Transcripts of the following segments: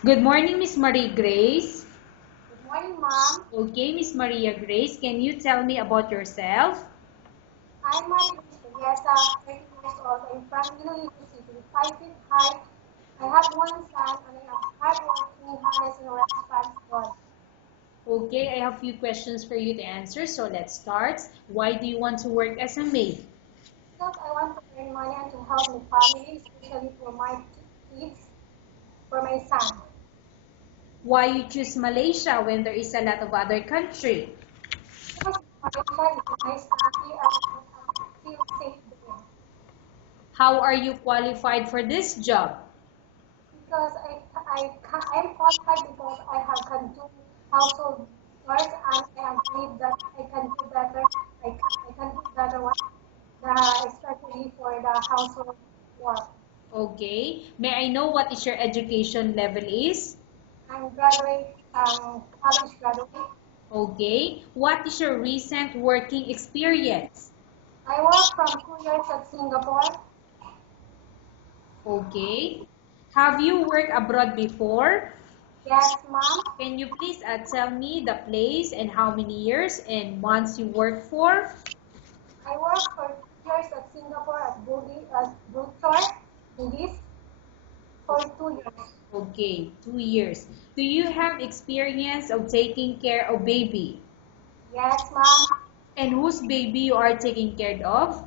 Good morning, Miss Marie Grace. Good morning, Mom. Okay, Miss Maria Grace, can you tell me about yourself? I'm Marie Teresa, 30 years old. I'm from Iloilo City, 5 feet height. I have one son and I am hardworking, honest, and responsible. Okay, I have a few questions for you to answer, so let's start. Why do you want to work as a maid? Because I want to earn money and to help my family, especially for my kids, for my son. Why you choose Malaysia when there is a lot of other country? Because Malaysia is a nice country and I feel safe there. How are you qualified for this job? Because I'm qualified because I have can do household work and I believe that I can do better. I can do better one, especially for the household work. Okay, may I know what is your education level is? I'm graduate, college graduate. Okay, what is your recent working experience? I worked from 2 years at Singapore. Okay, have you worked abroad before? Yes, mom. Can you please tell me the place and how many years and months you work for? I worked for 2 years at Singapore at bookstore, Bugis, for 2 years. Okay, 2 years. Do you have experience of taking care of baby? Yes, mom. And whose baby you are taking care of?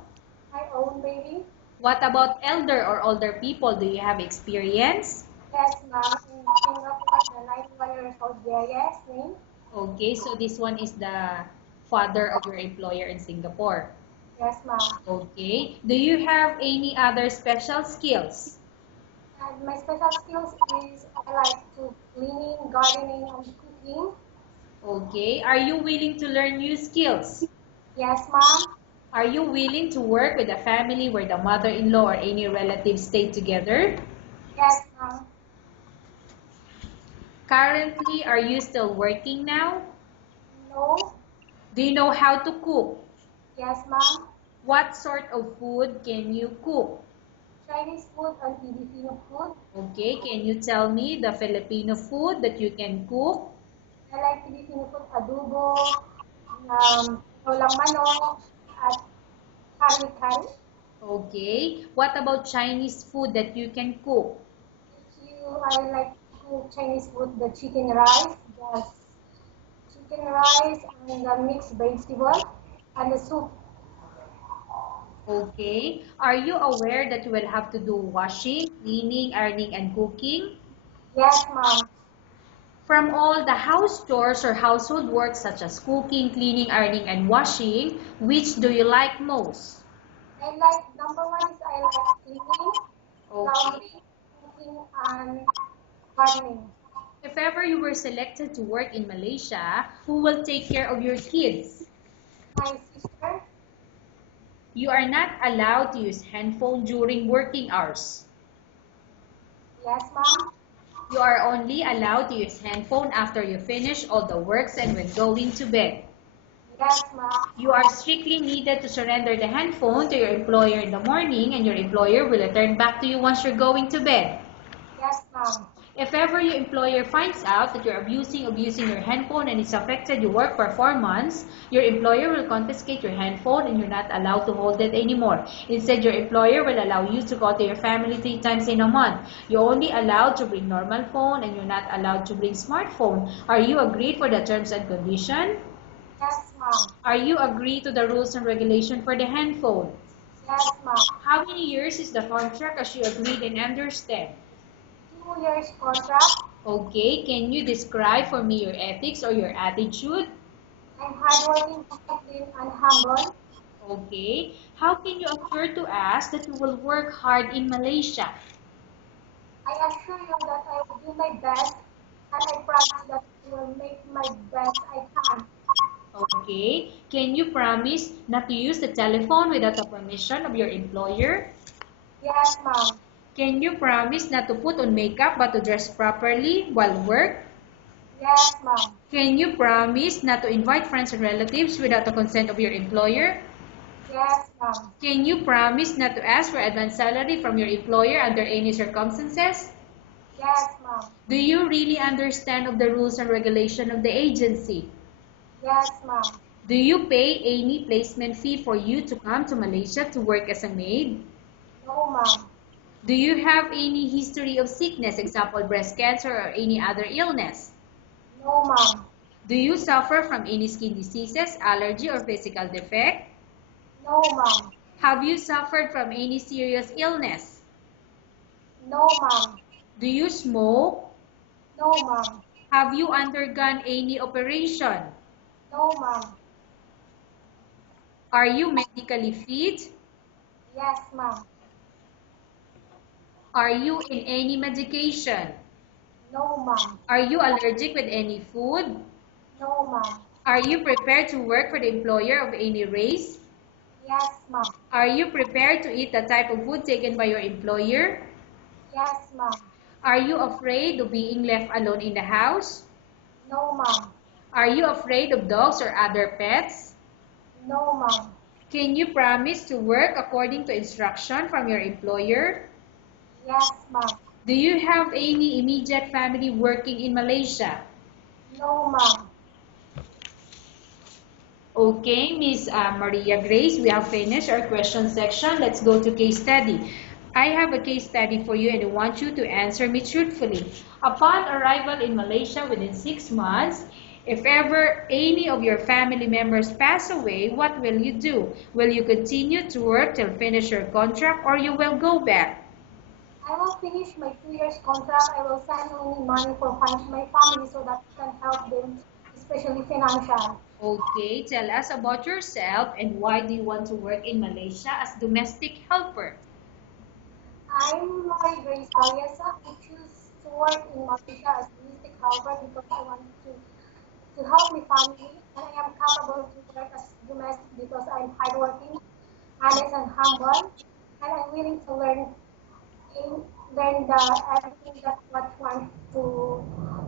My own baby. What about elder or older people? Do you have experience? Yes, ma'am. In Singapore, the 91 years old, yes, me. Okay, so this one is the father of your employer in Singapore. Yes, ma'am. Okay. Do you have any other special skills? And my special skills is I like to cleaning, gardening, and cooking. Okay. Are you willing to learn new skills? Yes, ma'am. Are you willing to work with a family where the mother-in-law or any relatives stay together? Yes, ma'am. Currently, are you still working now? No. Do you know how to cook? Yes, ma'am. What sort of food can you cook? Chinese food and Filipino food. Okay, can you tell me the Filipino food that you can cook? I like Filipino food, adobo, ulang manok, at kari-kari. Okay. What about Chinese food that you can cook? I like to cook Chinese food, the chicken rice and the mixed vegetable and the soup. Okay. Are you aware that you will have to do washing, cleaning, ironing, and cooking? Yes, mom. From all the house chores or household work such as cooking, cleaning, ironing, and washing, which do you like most? I like number one is I like cleaning, Okay. laundry, cooking, and gardening. If ever you were selected to work in Malaysia, who will take care of your kids? My sister. You are not allowed to use handphone during working hours. Yes, mom. You are only allowed to use handphone after you finish all the works and when going to bed. Yes, mom. You are strictly needed to surrender the handphone to your employer in the morning and your employer will return back to you once you're going to bed. Yes, mom. If ever your employer finds out that you're abusing your handphone and it's affected your work performance, your employer will confiscate your handphone and you're not allowed to hold it anymore. Instead, your employer will allow you to call to your family 3 times in a month. You're only allowed to bring normal phone and you're not allowed to bring smartphone. Are you agreed for the terms and condition? Yes, mom. Are you agreed to the rules and regulation for the handphone? Yes, mom. How many years is the contract as you agreed and understand? 2 years contract. Okay, can you describe for me your ethics or your attitude? I'm hardworking, disciplined, and humble. Okay, how can you assure to us that you will work hard in Malaysia? I assure you that I will do my best, and I promise that I will make my best I can. Okay, can you promise not to use the telephone without the permission of your employer? Yes, mom. Can you promise not to put on makeup but to dress properly while work? Yes, mom. Can you promise not to invite friends and relatives without the consent of your employer? Yes, mom. Can you promise not to ask for advance salary from your employer under any circumstances? Yes, ma'am. Do you really understand of the rules and regulation of the agency? Yes, ma'am. Do you pay any placement fee for you to come to Malaysia to work as a maid? No, ma'am. Do you have any history of sickness, example breast cancer or any other illness? No, ma'am. Do you suffer from any skin diseases, allergy or physical defect? No, ma'am. Have you suffered from any serious illness? No, ma'am. Do you smoke? No, ma'am. Have you undergone any operation? No, ma'am. Are you medically fit? Yes, ma'am. Are you in any medication? No, ma'am. Are you allergic with any food? No, ma'am. Are you prepared to work for the employer of any race? Yes, ma'am. Are you prepared to eat the type of food taken by your employer? Yes, ma'am. Are you afraid of being left alone in the house? No, ma'am. Are you afraid of dogs or other pets? No, ma'am. Can you promise to work according to instruction from your employer? Yes, ma'am. Do you have any immediate family working in Malaysia? No, ma'am. Okay, Miss Maria Grace, we have finished our question section. Let's go to case study. I have a case study for you and I want you to answer me truthfully. Upon arrival in Malaysia within 6 months, if ever any of your family members pass away, what will you do? Will you continue to work till finish your contract or you will go back? I will finish my 2 years contract. I will send only money for my family so that I can help them, especially financial. Okay, tell us about yourself and why do you want to work in Malaysia as domestic helper? I'm Mary Grace Valiasa. I choose to work in Malaysia as domestic helper because I want to help my family and I am capable to work as domestic because I'm hardworking, honest and humble, and I'm willing to learn everything that what wants to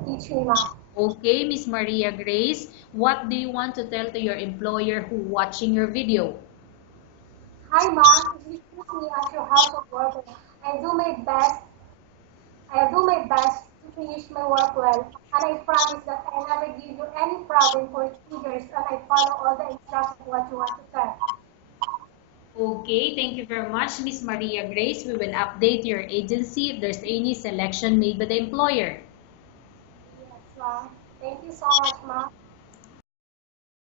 teach me now. Okay, Miss Maria Grace, what do you want to tell to your employer who watching your video? Hi mom, if you choose me as your household worker, I do my best. I do my best to finish my work well, and I promise that I never give you any problem for 2 years, and I follow all the instructions what you want to tell. Okay, thank you very much, Miss Maria Grace. We will update your agency if there's any selection made by the employer. Yes, mom. Thank you so much,